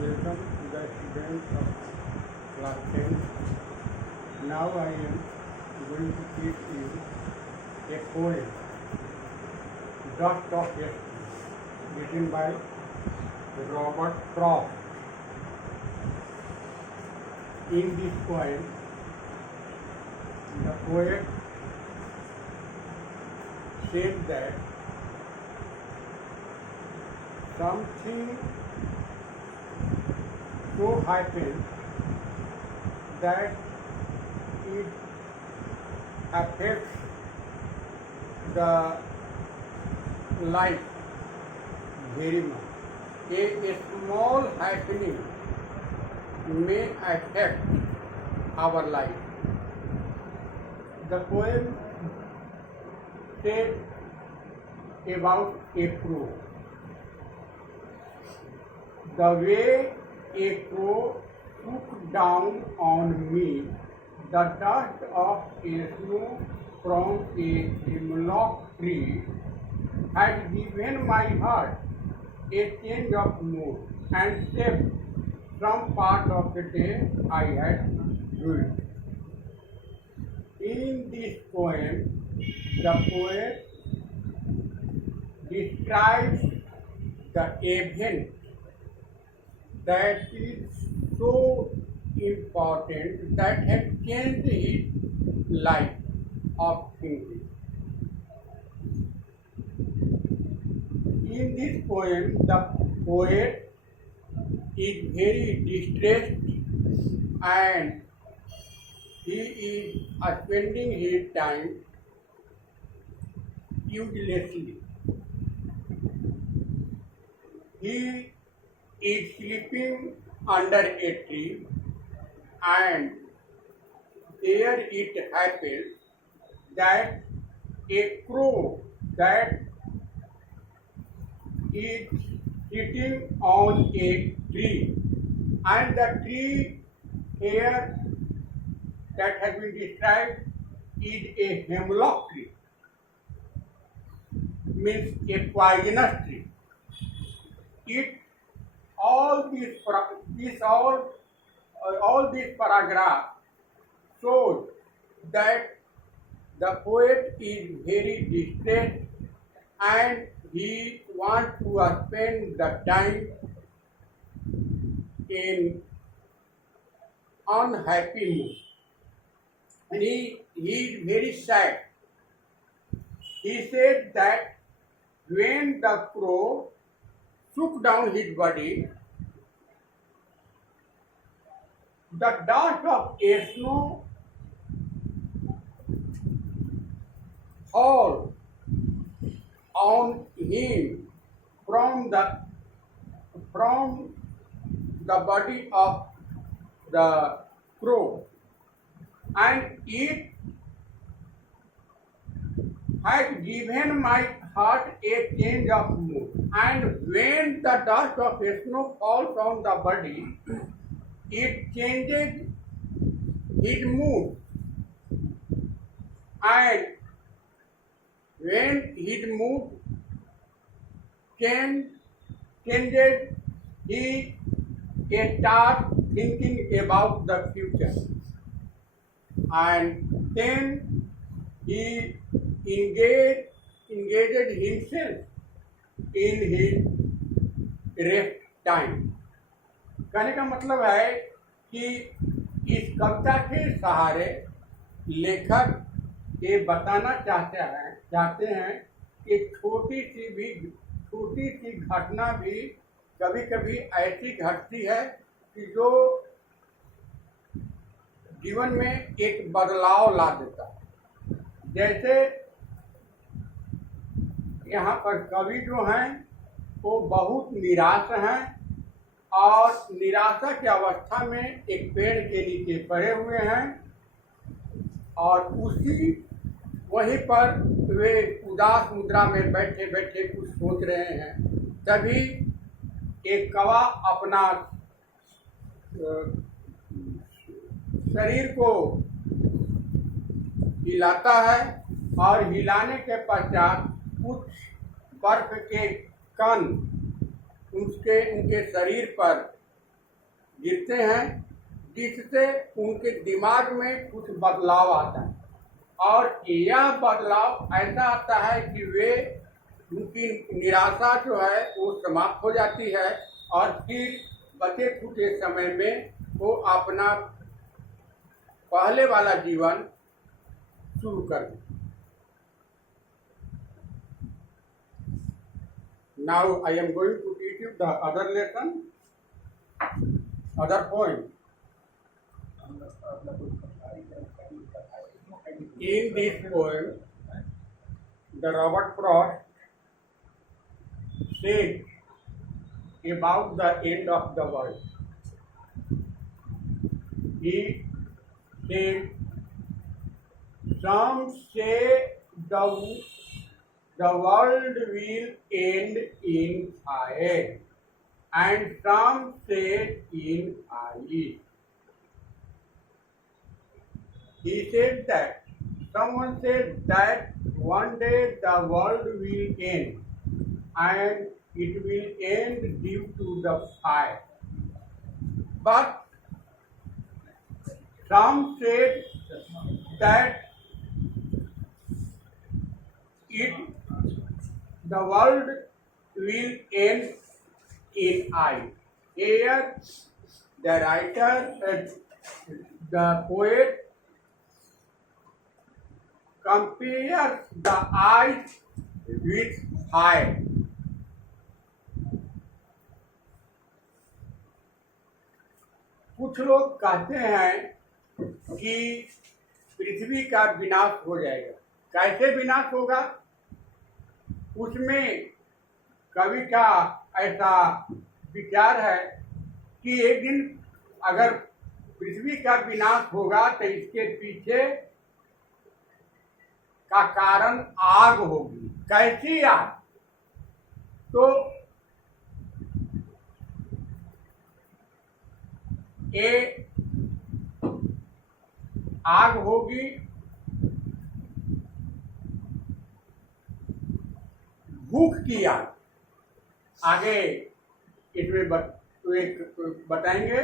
Welcome to the students of class 10. Now I am going to teach you a poem, Dust of Yesterday, written by Robert Frost. In this poem, the poet said that something so happened that it affects the life very much. A small happening may affect our life. The poem said about a crow. The way a crow took down on me the dust of a snow from a hemlock tree had given my heart a change of mood and saved some part of the day I had ruined. In this poem, the poet describes the event that is so important that has changed his life of thinking. In this poem, the poet is very distressed and he is spending his time uselessly. He is sleeping under a tree and there it happens that a crow that is sitting on a tree and the tree here that has been described is a hemlock tree, means a poisonous tree. It all this paragraph shows that the poet is very distressed and he wants to spend the time in unhappy mood. And he is very sad. He said that when the crow took down his body, the dust of a snow fall on him from the body of the crow, and it has given my heart a change of mood. And when the dust of snow falls on the body, it changes his mood. And when his mood changes, he starts thinking about the future. And then he engaged himself in his rest time. कहने का मतलब है कि इस कविता के सहारे लेखक ये बताना चाहते हैं कि छोटी सी घटना भी कभी कभी ऐसी घटती है कि जो जीवन में एक बदलाव ला देता है। जैसे यहाँ पर कवि जो हैं वो बहुत निराश हैं और निराशा की अवस्था में एक पेड़ के नीचे पड़े हुए हैं और वहीं पर वे उदास मुद्रा में बैठे बैठे कुछ सोच रहे हैं। तभी एक कौवा अपना शरीर को हिलाता है और हिलाने के पश्चात कुछ बर्फ के कण उनके शरीर पर गिरते हैं, जिससे उनके दिमाग में कुछ बदलाव आता है और यह बदलाव ऐसा आता है कि वे उनकी निराशा जो है वो समाप्त हो जाती है और फिर बचे खुचे समय में वो अपना पहले वाला जीवन शुरू कर दें। Now I am going to teach you the other lesson, other point. In this poem, the Robert Frost said about the end of the world. He said, some say the world will end in fire, and some say in ice. He said that someone said that one day the world will end, and it will end due to the fire. But some said that the world will end in ice. Here, the writer, the poet, compares the ice with fire. कुछ लोग कहते हैं कि पृथ्वी का विनाश हो जाएगा। कैसे विनाश होगा? उसमें कवि का ऐसा विचार है कि एक दिन अगर पृथ्वी का विनाश होगा तो इसके पीछे का कारण आग होगी। कैसी आग? तो ये आग होगी भूख की आग। आगे इसमें बताएंगे।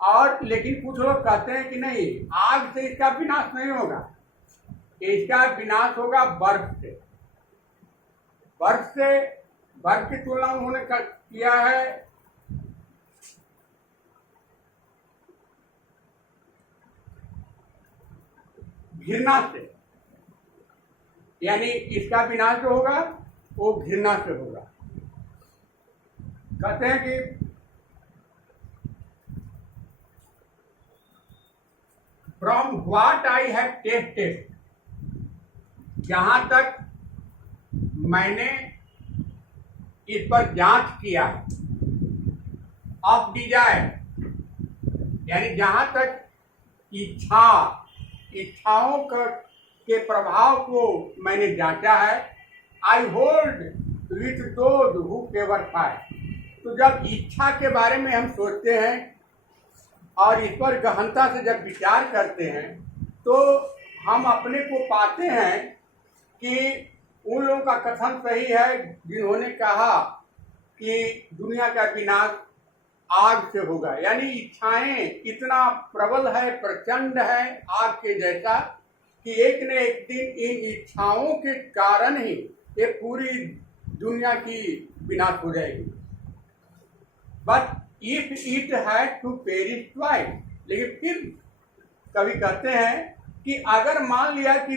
और लेकिन कुछ लोग कहते हैं कि नहीं, आग से इसका विनाश नहीं होगा, इसका विनाश होगा बर्फ से। बर्फ की तुलना उन्होंने किया है घृणा से, यानी इसका विनाश जो होगा वो घृणा से होगा। कहते हैं कि from what I have tested, जहां तक मैंने इस पर जांच किया है, ऑफ डिजायर, यानी जहां तक इच्छाओं के प्रभाव को मैंने जांचा है, I hold with those who favour fire. तो जब इच्छा के बारे में हम सोचते हैं और इस पर गहनता से जब विचार करते हैं तो हम अपने को पाते हैं कि उन लोगों का कथन सही है जिन्होंने कहा कि दुनिया का विनाश आग से होगा। यानी इच्छाएं इतना प्रबल है, प्रचंड है आग के जैसा कि एक न एक दिन इन इच्छाओं के कारण ही ये पूरी दुनिया की विनाश हो जाएगी। But if it had to perish twice, लेकिन फिर कवि कहते हैं कि अगर मान लिया कि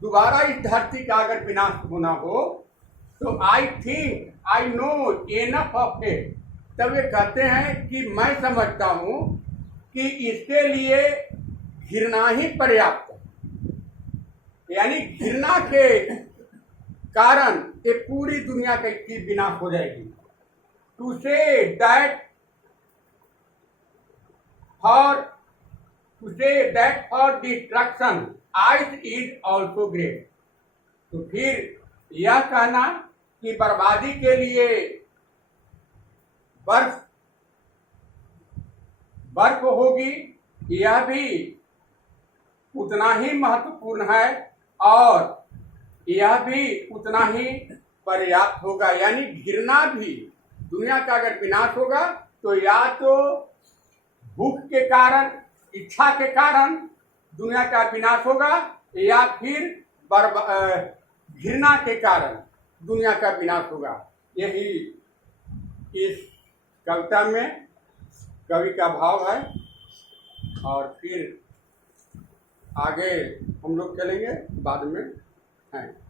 दोबारा इस धरती का अगर विनाश होना हो तो I think I know enough of it, तब वे कहते हैं कि मैं समझता हूं कि इसके लिए घृणा ही पर्याप्त है। यानी घृणा के कारण ये पूरी दुनिया की विनाश हो जाएगी। To say that for destruction ice is also great. तो फिर यह कहना कि बर्बादी के लिए बर्फ होगी, यह भी उतना ही महत्वपूर्ण है और यह भी उतना ही पर्याप्त होगा। यानी घृणा भी दुनिया का अगर विनाश होगा तो या तो भूख के कारण, इच्छा के कारण दुनिया का विनाश होगा, या फिर घृणा के कारण दुनिया का विनाश होगा। यही इस कविता में कवि का भाव है। और फिर आगे हम लोग चलेंगे बाद में हैं।